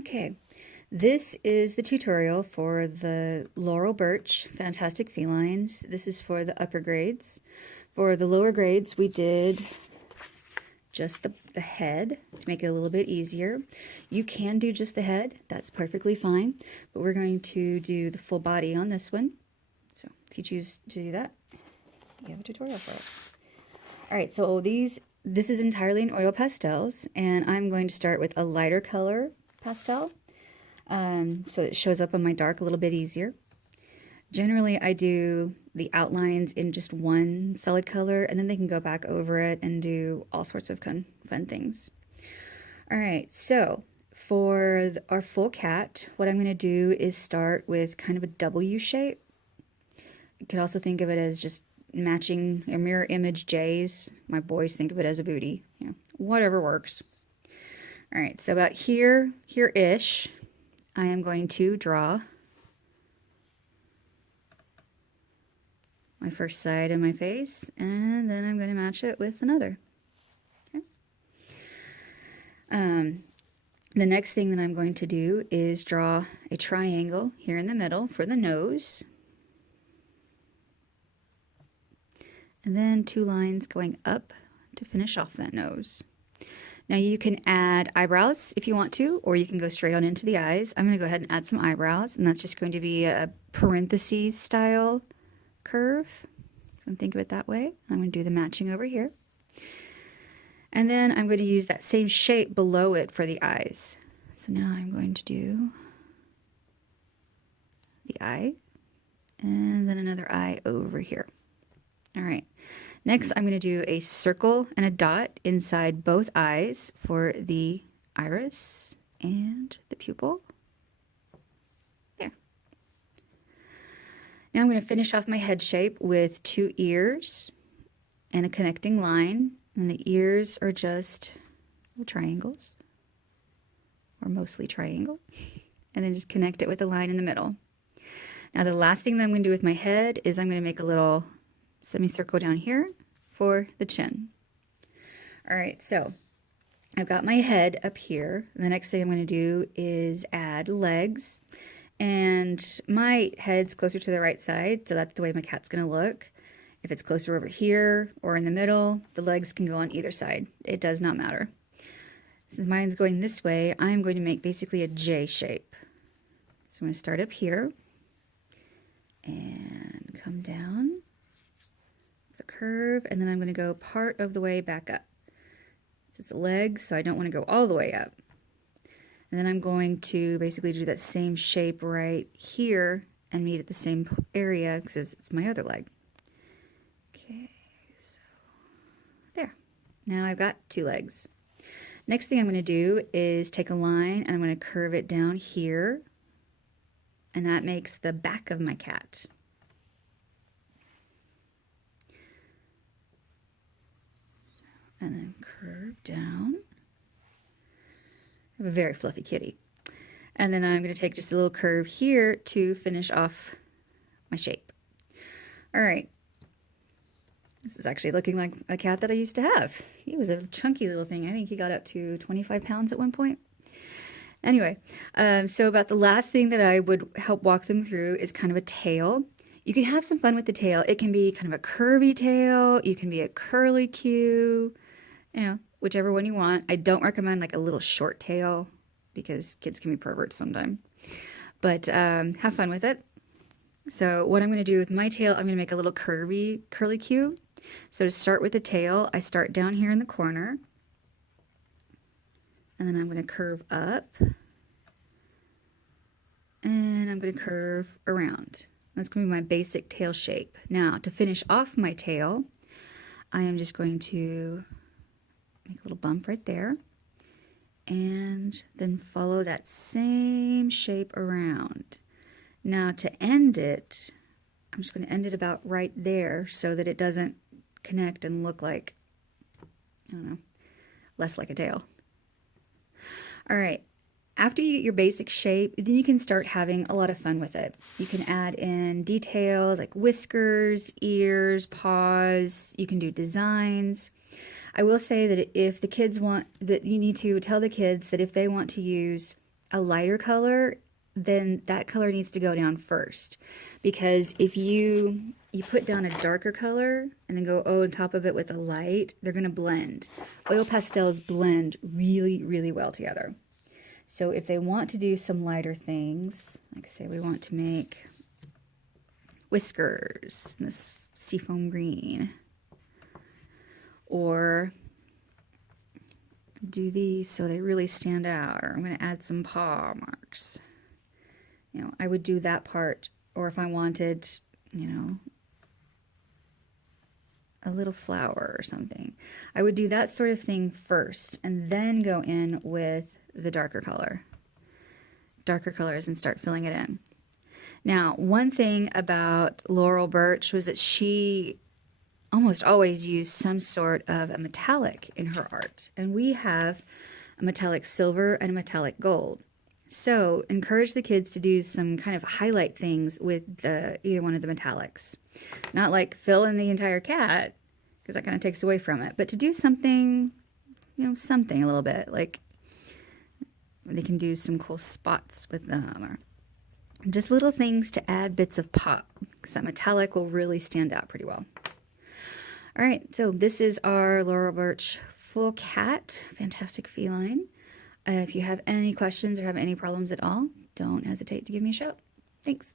Okay, this is the tutorial for the Laurel Burch Fantastic Felines. This is for the upper grades. For the lower grades, we did just the head to make it a little bit easier. You can do just the head, that's perfectly fine, but we're going to do the full body on this one. So if you choose to do that, you have a tutorial for it. All right, so this is entirely in oil pastels, and I'm going to start with a lighter color pastel so it shows up on my dark a little bit easier. Generally, I do the outlines in just one solid color, and then they can go back over it and do all sorts of fun things. All right, so for our full cat, what I'm going to do is start with kind of a W shape. You could also think of it as just matching a mirror image J's. My boys think of it as a booty. You know, whatever works. All right, so about here-ish, I am going to draw my first side of my face, and then I'm going to match it with another. Okay. The next thing that I'm going to do is draw a triangle here in the middle for the nose, and then 2 lines going up to finish off that nose. Now you can add eyebrows if you want to, or you can go straight on into the eyes. I'm going to go ahead and add some eyebrows, and that's just going to be a parentheses style curve. You can think of it that way. I'm going to do the matching over here. And then I'm going to use that same shape below it for the eyes. So now I'm going to do the eye, and then another eye over here. All right. Next, I'm going to do a circle and a dot inside both eyes for the iris and the pupil. There. Now I'm going to finish off my head shape with 2 ears and a connecting line. And the ears are just triangles, or mostly triangle. And then just connect it with a line in the middle. Now the last thing that I'm going to do with my head is I'm going to make a little semicircle down here for the chin. All right, so I've got my head up here. The next thing I'm going to do is add legs, and my head's closer to the right side, so that's the way my cat's going to look. If it's closer over here or in the middle, the legs can go on either side. It does not matter. Since mine's going this way, I'm going to make basically a J shape. So I'm going to start up here and come down the curve, and then I'm going to go part of the way back up. It's legs, so I don't want to go all the way up. And then I'm going to basically do that same shape right here and meet at the same area because it's my other leg. Okay, so there. Now I've got 2 legs. Next thing I'm going to do is take a line and I'm going to curve it down here, and that makes the back of my cat. And then curve down. I have a very fluffy kitty. And then I'm going to take just a little curve here to finish off my shape. All right. This is actually looking like a cat that I used to have. He was a chunky little thing. I think he got up to 25 pounds at one point. Anyway, so about the last thing that I would help walk them through is kind of a tail. You can have some fun with the tail. It can be kind of a curvy tail. You can be a curly Q. You know, whichever one you want. I don't recommend like a little short tail because kids can be perverts sometimes. But have fun with it. So what I'm going to do with my tail, I'm going to make a little curly Q. So to start with the tail, I start down here in the corner. And then I'm going to curve up. And I'm going to curve around. That's going to be my basic tail shape. Now, to finish off my tail, I am just going to make a little bump right there, and then follow that same shape around. Now to end it, I'm just going to end it about right there so that it doesn't connect and look like, I don't know, less like a tail. All right, after you get your basic shape, then you can start having a lot of fun with it. You can add in details like whiskers, ears, paws. You can do designs. I will say that if the kids want, that you need to tell the kids that if they want to use a lighter color, then that color needs to go down first. Because if you put down a darker color and then go on top of it with a light, they're going to blend. Oil pastels blend really, really well together. So if they want to do some lighter things, like say we want to make whiskers in this seafoam green, or do these so they really stand out, or I'm going to add some paw marks. You know, I would do that part, or if I wanted, you know, a little flower or something, I would do that sort of thing first and then go in with the darker colors and start filling it in. Now, one thing about Laurel Burch was that she almost always used some sort of a metallic in her art. And we have a metallic silver and a metallic gold. So encourage the kids to do some kind of highlight things with either one of the metallics. Not like fill in the entire cat, because that kind of takes away from it. But to do something, you know, something a little bit. Like they can do some cool spots with them, or just little things to add bits of pop, because that metallic will really stand out pretty well. All right, so this is our Laurel Burch full cat, fantastic feline. If you have any questions or have any problems at all, don't hesitate to give me a shout. Thanks.